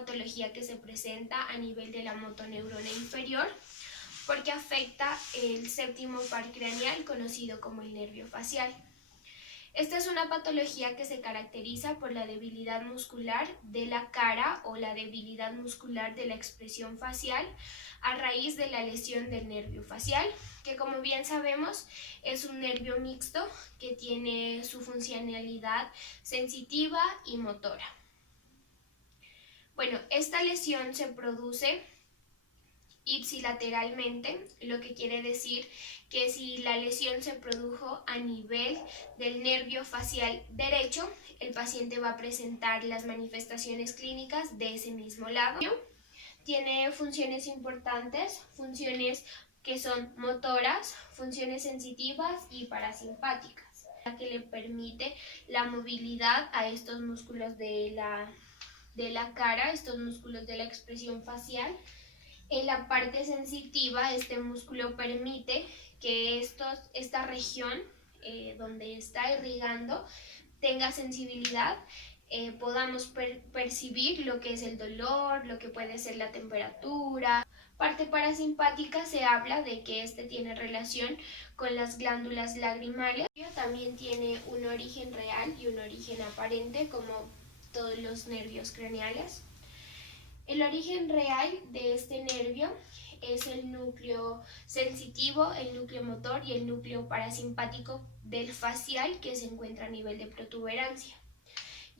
patología que se presenta a nivel de la motoneurona inferior porque afecta el séptimo par craneal conocido como el nervio facial. Esta es una patología que se caracteriza por la debilidad muscular de la cara o la debilidad muscular de la expresión facial a raíz de la lesión del nervio facial, que como bien sabemos es un nervio mixto que tiene su funcionalidad sensitiva y motora. Bueno, esta lesión se produce ipsilateralmente, lo que quiere decir que si la lesión se produjo a nivel del nervio facial derecho, el paciente va a presentar las manifestaciones clínicas de ese mismo lado. Tiene funciones importantes, funciones que son motoras, funciones sensitivas y parasimpáticas, que le permite la movilidad a estos músculos de la cara, estos músculos de la expresión facial. En la parte sensitiva, este músculo permite que esta región donde está irrigando tenga sensibilidad, podamos percibir lo que es el dolor, lo que puede ser la temperatura. Parte parasimpática se habla de que este tiene relación con las glándulas lagrimales. También tiene un origen real y un origen aparente, como todos los nervios craneales. El origen real de este nervio es el núcleo sensitivo, el núcleo motor y el núcleo parasimpático del facial que se encuentra a nivel de protuberancia.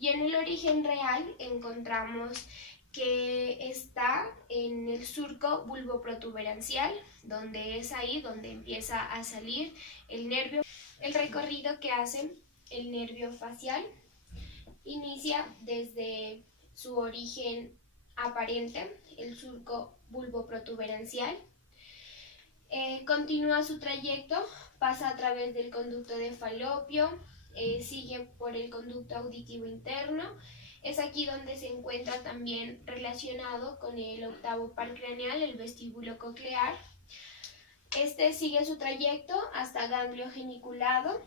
Y en el origen real encontramos que está en el surco bulboprotuberancial, donde es ahí donde empieza a salir el nervio. El recorrido que hace el nervio facial inicia desde su origen aparente, el surco bulboprotuberancial, continúa su trayecto, pasa a través del conducto de Falopio, sigue por el conducto auditivo interno. Es aquí donde se encuentra también relacionado con el octavo par craneal, el vestíbulo coclear. Este sigue su trayecto hasta ganglio geniculado,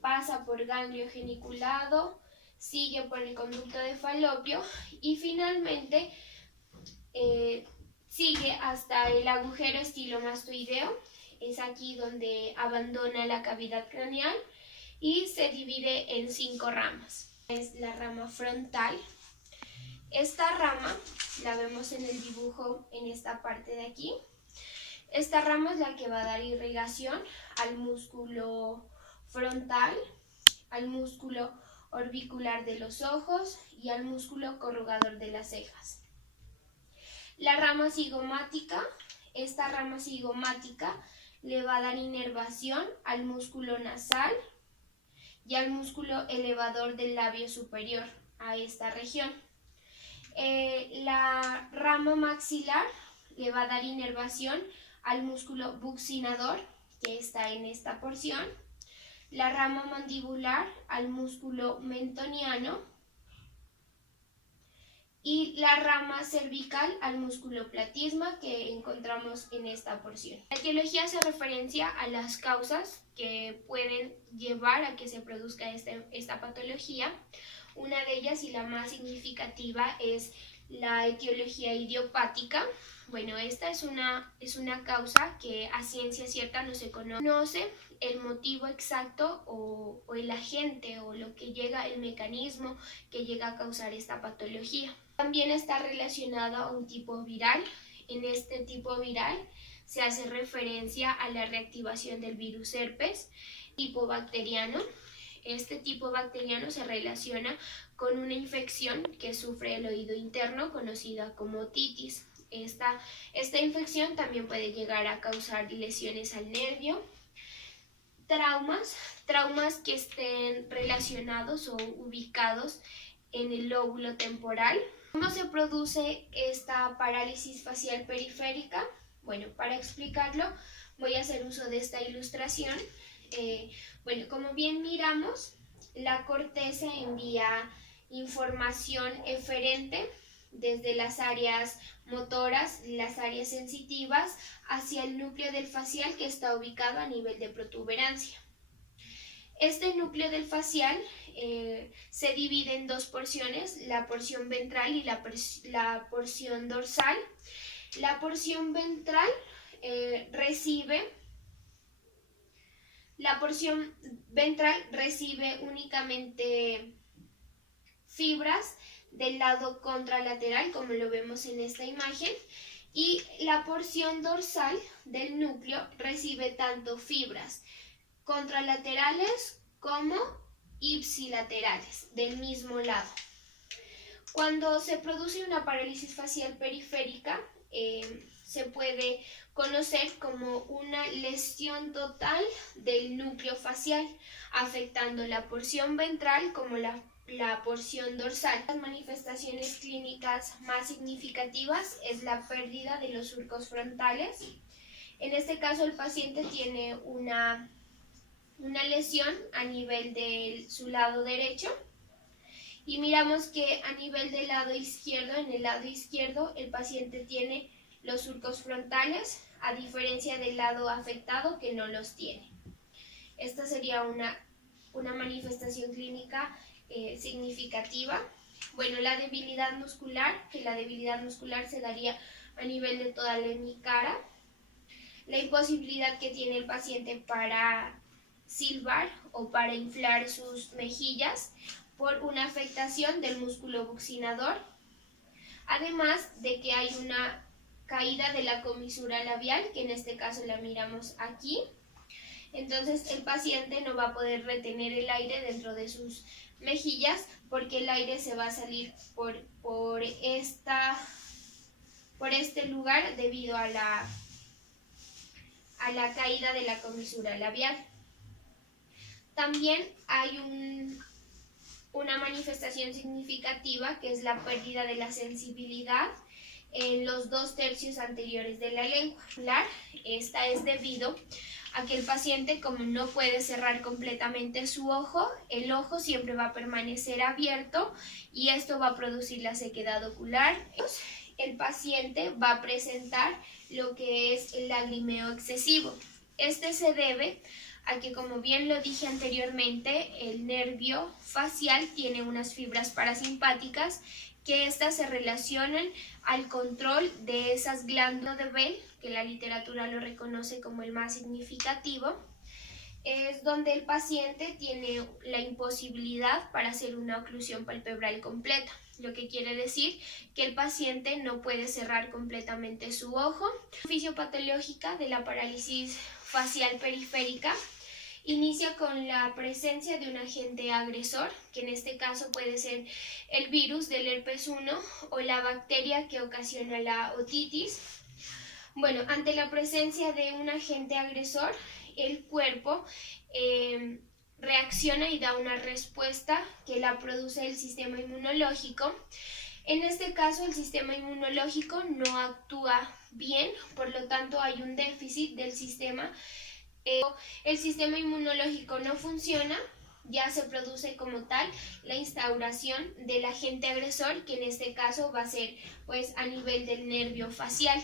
pasa por ganglio geniculado, sigue por el conducto de Falopio y finalmente sigue hasta el agujero estilomastoideo. Es aquí donde abandona la cavidad craneal y se divide en 5 ramas. Es la rama frontal. Esta rama la vemos en el dibujo en esta parte de aquí. Esta rama es la que va a dar irrigación al músculo frontal, al músculo orbicular de los ojos y al músculo corrugador de las cejas. La rama cigomática, esta rama cigomática le va a dar inervación al músculo nasal y al músculo elevador del labio superior, a esta región. La rama maxilar le va a dar inervación al músculo buccinador, que está en esta porción. La rama mandibular al músculo mentoniano y la rama cervical al músculo platisma que encontramos en esta porción. La etiología se referencia a las causas que pueden llevar a que se produzca esta patología. Una de ellas y la más significativa es la etiología idiopática. Bueno, esta es una causa que a ciencia cierta no se conoce el motivo exacto o el agente o lo que llega, el mecanismo que llega a causar esta patología. También está relacionado a un tipo viral. En este tipo viral se hace referencia a la reactivación del virus herpes tipo bacteriano. Este tipo bacteriano se relaciona con una infección que sufre el oído interno conocida como otitis. Esta infección también puede llegar a causar lesiones al nervio. Traumas que estén relacionados o ubicados en el lóbulo temporal. ¿Cómo se produce esta parálisis facial periférica? Bueno, para explicarlo voy a hacer uso de esta ilustración. Bueno, como bien miramos, la corteza envía información eferente desde las áreas motoras, las áreas sensitivas, hacia el núcleo del facial que está ubicado a nivel de protuberancia. Este núcleo del facial se divide en dos porciones, la porción ventral y la porción dorsal. La porción ventral recibe únicamente fibras del lado contralateral, como lo vemos en esta imagen, y la porción dorsal del núcleo recibe tanto fibras contralaterales como ipsilaterales del mismo lado. Cuando se produce una parálisis facial periférica, se puede conocer como una lesión total del núcleo facial, afectando la porción ventral como la porción dorsal. Las manifestaciones clínicas más significativas es la pérdida de los surcos frontales. En este caso, el paciente tiene una lesión a nivel de su lado derecho, y miramos que a nivel del lado izquierdo, en el lado izquierdo, el paciente tiene los surcos frontales, a diferencia del lado afectado que no los tiene. Esta sería una manifestación clínica significativa. Bueno, la debilidad muscular, se daría a nivel de toda la hemicara. La imposibilidad que tiene el paciente para silbar o para inflar sus mejillas por una afectación del músculo buccinador, además de que hay una caída de la comisura labial, que en este caso la miramos aquí. Entonces el paciente no va a poder retener el aire dentro de sus mejillas, porque el aire se va a salir por este lugar debido a la caída de la comisura labial. También hay una manifestación significativa, que es la pérdida de la sensibilidad en los 2/3 anteriores de la lengua. Esta es debido a que el paciente, como no puede cerrar completamente su ojo, el ojo siempre va a permanecer abierto y esto va a producir la sequedad ocular. El paciente va a presentar lo que es el lagrimeo excesivo. Este se debe a que, como bien lo dije anteriormente, el nervio facial tiene unas fibras parasimpáticas que estas se relacionan al control de esas glándulas de Bell, que la literatura lo reconoce como el más significativo. Es donde el paciente tiene la imposibilidad para hacer una oclusión palpebral completa, lo que quiere decir que el paciente no puede cerrar completamente su ojo. La fisiopatológica de la parálisis facial periférica inicia con la presencia de un agente agresor, que en este caso puede ser el virus del herpes 1 o la bacteria que ocasiona la otitis. Bueno, ante la presencia de un agente agresor, el cuerpo reacciona y da una respuesta que la produce el sistema inmunológico. En este caso, el sistema inmunológico no actúa bien, por lo tanto hay un déficit del sistema. El sistema inmunológico no funciona, ya se produce como tal la instauración del agente agresor, que en este caso va a ser pues a nivel del nervio facial.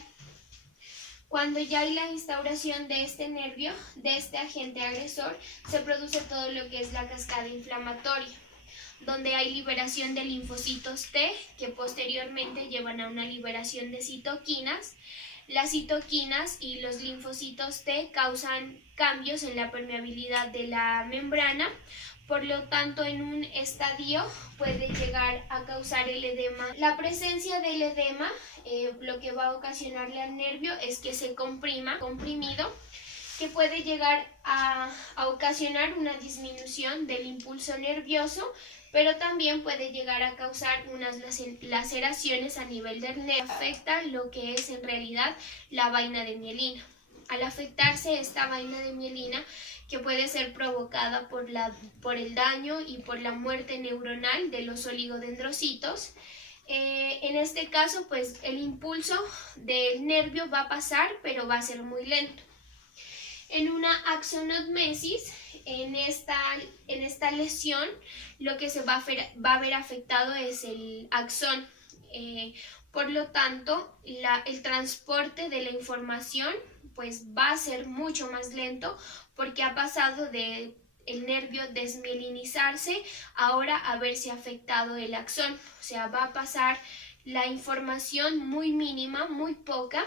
Cuando ya hay la instauración de este nervio, de este agente agresor, se produce todo lo que es la cascada inflamatoria, donde hay liberación de linfocitos T, que posteriormente llevan a una liberación de citoquinas. Las citoquinas y los linfocitos T causan cambios en la permeabilidad de la membrana, por lo tanto en un estadio puede llegar a causar el edema. La presencia del edema lo que va a ocasionarle al nervio es que se comprimido, que puede llegar a ocasionar una disminución del impulso nervioso, pero también puede llegar a causar unas laceraciones a nivel del nervio. Afecta lo que es en realidad la vaina de mielina. Al afectarse esta vaina de mielina, que puede ser provocada por el daño y por la muerte neuronal de los oligodendrocitos, en este caso pues el impulso del nervio va a pasar, pero va a ser muy lento. En una axonotmesis, en esta lesión, lo que se va a ver afectado es el axón. Por lo tanto, el transporte de la información pues va a ser mucho más lento, porque ha pasado de el nervio desmielinizarse, ahora a verse afectado el axón. O sea, va a pasar la información muy mínima, muy poca.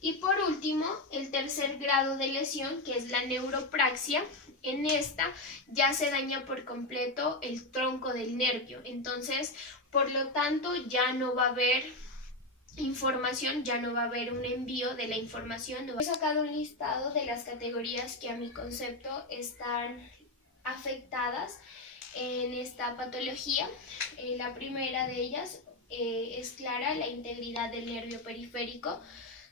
Y por último, el tercer grado de lesión, que es la neuropraxia. En esta ya se daña por completo el tronco del nervio. Entonces, por lo tanto, ya no va a haber información, ya no va a haber un envío de la información. He sacado un listado de las categorías que a mi concepto están afectadas en esta patología. La primera de ellas es clara, la integridad del nervio periférico.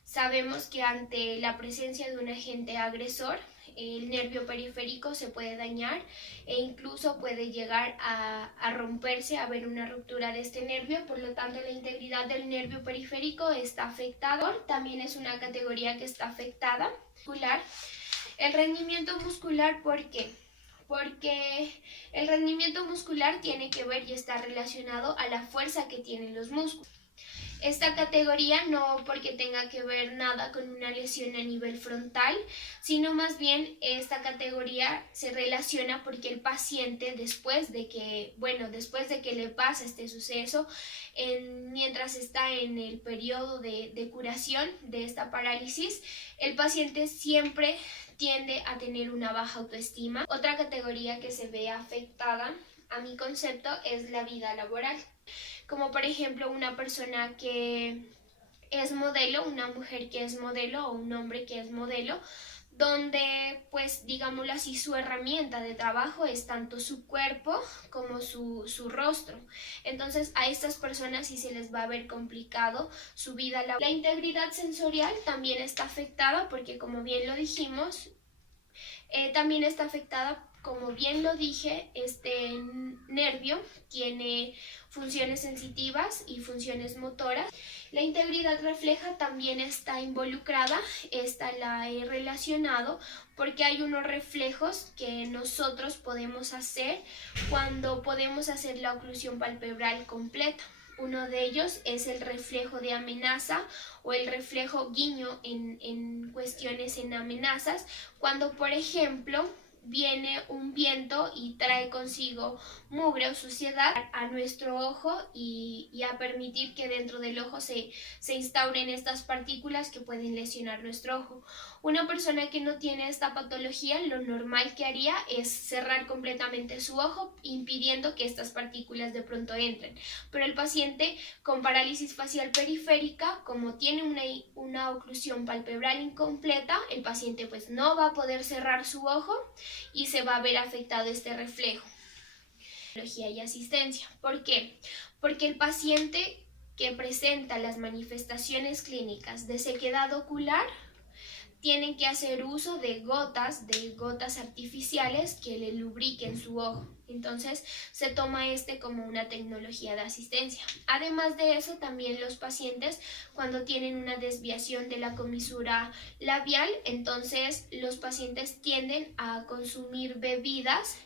Sabemos que ante la presencia de un agente agresor, el nervio periférico se puede dañar e incluso puede llegar a romperse, a haber una ruptura de este nervio. Por lo tanto, la integridad del nervio periférico está afectada. También es una categoría que está afectada. El rendimiento muscular, ¿por qué? Porque el rendimiento muscular tiene que ver y está relacionado a la fuerza que tienen los músculos. Esta categoría no porque tenga que ver nada con una lesión a nivel frontal, sino más bien esta categoría se relaciona porque el paciente después de que le pasa este suceso, mientras está en el periodo de curación de esta parálisis, el paciente siempre tiende a tener una baja autoestima. Otra categoría que se ve afectada, a mi concepto, es la vida laboral. Como por ejemplo una persona que es modelo, una mujer que es modelo o un hombre que es modelo, donde pues digámoslo así, su herramienta de trabajo es tanto su cuerpo como su rostro. Entonces a estas personas sí se les va a ver complicado su vida laboral. La integridad sensorial también está afectada porque, como bien lo dijimos, también está afectada. Como bien lo dije, este nervio tiene funciones sensitivas y funciones motoras. La integridad refleja también está involucrada, esta la he relacionado porque hay unos reflejos que nosotros podemos hacer cuando podemos hacer la oclusión palpebral completa. Uno de ellos es el reflejo de amenaza o el reflejo guiño en cuestiones en amenazas, cuando por ejemplo viene un viento y trae consigo mugre o suciedad a nuestro ojo y a permitir que dentro del ojo se instauren estas partículas que pueden lesionar nuestro ojo. Una persona que no tiene esta patología, lo normal que haría es cerrar completamente su ojo, impidiendo que estas partículas de pronto entren. Pero el paciente con parálisis facial periférica, como tiene una oclusión palpebral incompleta, el paciente pues no va a poder cerrar su ojo y se va a ver afectado este reflejo. Y asistencia. ¿Por qué? Porque el paciente que presenta las manifestaciones clínicas de sequedad ocular tienen que hacer uso de gotas artificiales que le lubriquen su ojo. Entonces se toma como una tecnología de asistencia. Además de eso, también los pacientes, cuando tienen una desviación de la comisura labial, entonces los pacientes tienden a consumir bebidas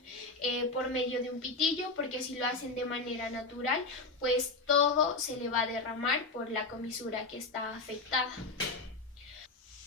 por medio de un pitillo, porque si lo hacen de manera natural, pues todo se le va a derramar por la comisura que está afectada.